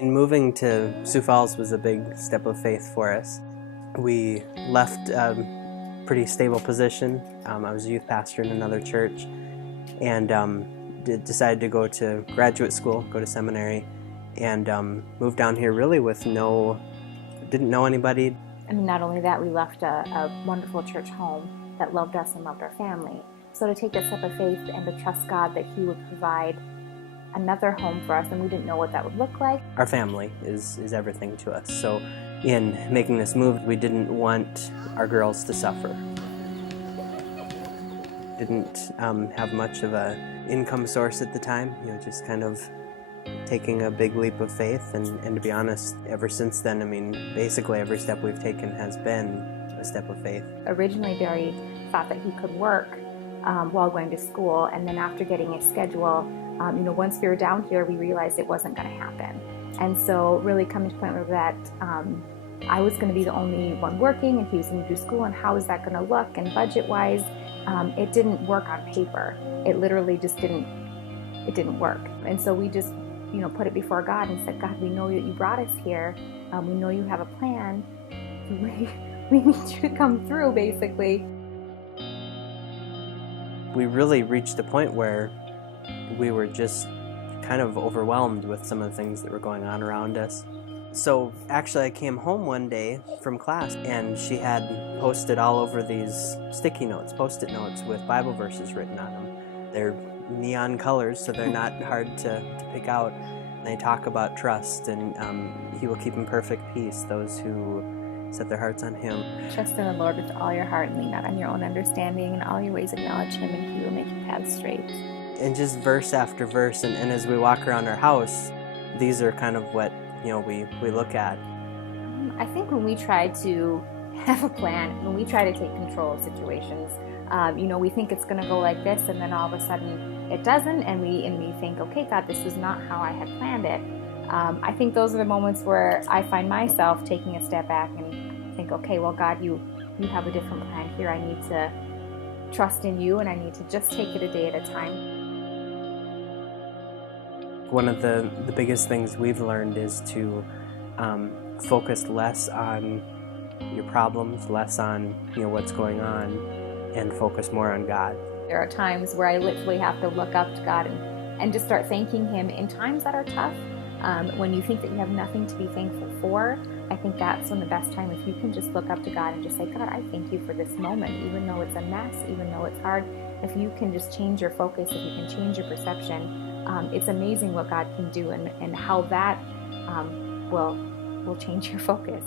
And moving to Sioux Falls was a big step of faith for us. We left a pretty stable position. I was a youth pastor in another church, and decided to go to graduate school, go to seminary, and moved down here really with didn't know anybody. I mean, not only that, we left a wonderful church home that loved us and loved our family. So to take that step of faith and to trust God that He would provide another home for us, and we didn't know what that would look like. Our family is everything to us. So in making this move, we didn't want our girls to suffer. Didn't have much of a income source at the time, just kind of taking a big leap of faith, and to be honest, ever since then, I mean, basically every step we've taken has been a step of faith. Originally, Barry thought that he could work while going to school, and then after getting a schedule, once we were down here, we realized it wasn't going to happen. And so really coming to the point where that I was going to be the only one working, and he was going to do school, and how is that going to look? And budget-wise, it didn't work on paper. It literally just didn't work. And so we just, put it before God and said, God, we know that you brought us here. We know you have a plan. We need you to come through, basically. We really reached a point where we were just kind of overwhelmed with some of the things that were going on around us. So actually I came home one day from class, and she had posted all over these sticky notes, post-it notes with Bible verses written on them. They're neon colors, so they're not hard to pick out. They talk about trust, and He will keep in perfect peace those who set their hearts on Him. Trust in the Lord with all your heart and lean not on your own understanding. In all your ways acknowledge Him, and He will make your paths straight. And just verse after verse, and as we walk around our house, these are kind of what we look at. I think when we try to have a plan, when we try to take control of situations, we think it's going to go like this, and then all of a sudden it doesn't, and we think, okay, God, this is not how I had planned it. I think those are the moments where I find myself taking a step back and think, okay, well, God, you have a different plan here. I need to trust in you, and I need to just take it a day at a time. One of the biggest things we've learned is to focus less on your problems, less on what's going on, and focus more on God. There are times where I literally have to look up to God and just start thanking Him in times that are tough. When you think that you have nothing to be thankful for, I think that's when the best time, if you can just look up to God and just say, God, I thank you for this moment, even though it's a mess, even though it's hard. If you can just change your focus, if you can change your perception, it's amazing what God can do, and how that will change your focus.